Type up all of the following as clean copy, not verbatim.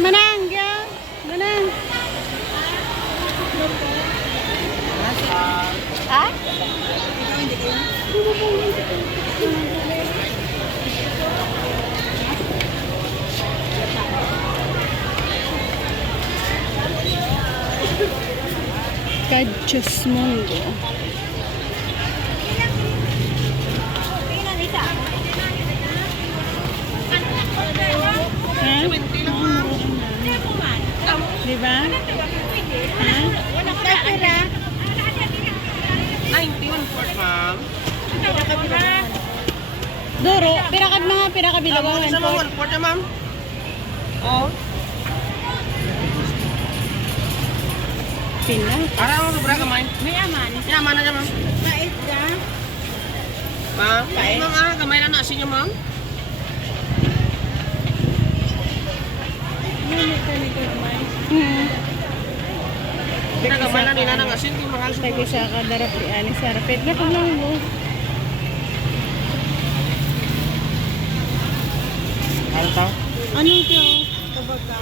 Manang, ya. Manang. Ha? Kajus Mundo. Ha? Diba? Ha? 91 for ma'am. Duro, pirakad mga pirakabilawan. Sa mga 1 na ma'am. Oh. Pina. Para mo sobra kamay. May aman. May aman na dyan ma'am. Pait ka? Ma'am, ma'am kamay na nasi niyo ma'am. Kamay na nila ng asin. Lagi siya ka darapi ani sa rapid na kung lang mo. Ano tao? Ano ito? Kabaga.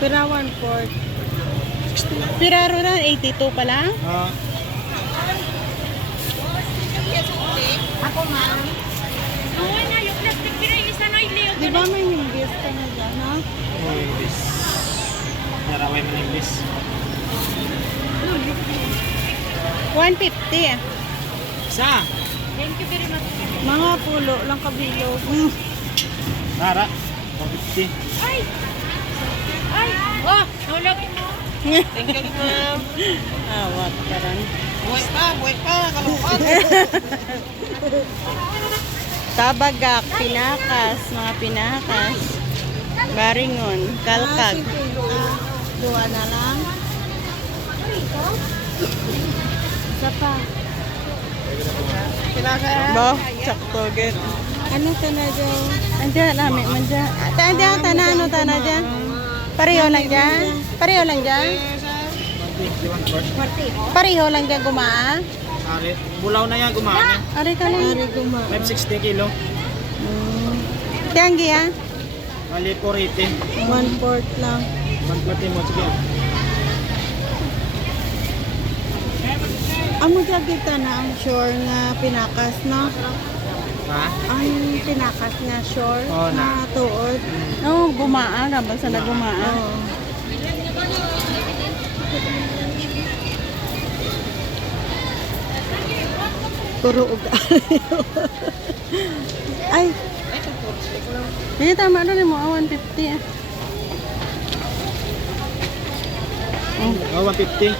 Pira 1/4. Pira ro 82 pala? Ako ma'am. Di ba may nimbis ka na dyan, ha? Oh, imbis. Naraway mo imbis. 150 eh. Isa. Mga pulo lang kabilog. Tara. 150. Oh, hulog. Thank you, ma'am. Awat ka rin. Buhay pa, kalungkot. Tabagak, pinakas, mga pinakas. Baringon, kalkag. Dua na lang. Isa pa. Bo, sakto gid. Ano to na dyan? Andiyan, lami, mandyan. Andiyan, tanano, tana dyan. Pareho lang dyan? Pareho lang dyan? Pareho lang dyan gumaa? Ari, bulaw na yan, gumaan. Ari ka lang. Ari gumaa. 560 kilo. Tianggi ha? Mali po rate. 1/4 lang. 140 mo, sige. Amo kita na ang shore nga pinakas, no? Ha? Ang pinakas nga shore Oo, na na. tuod. Oo, gumaan. Basta na gumaan. Oo. Puro uga. Ay. Hindi, tama na rin mo. 150 ah. Oh, 150.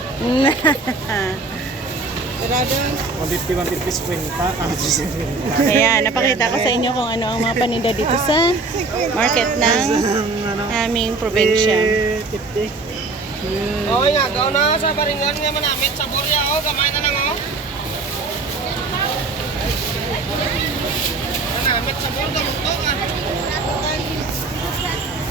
150 kwenta. Ayan, napakita ko sa inyo kung ano ang mga paninda dito sa market ng aming probinsya. 50. Oh, nga, gaw na sa baringan nga manamit sa burya, oh, gamay na lang, oh. Manamit sa burya, luto, ah.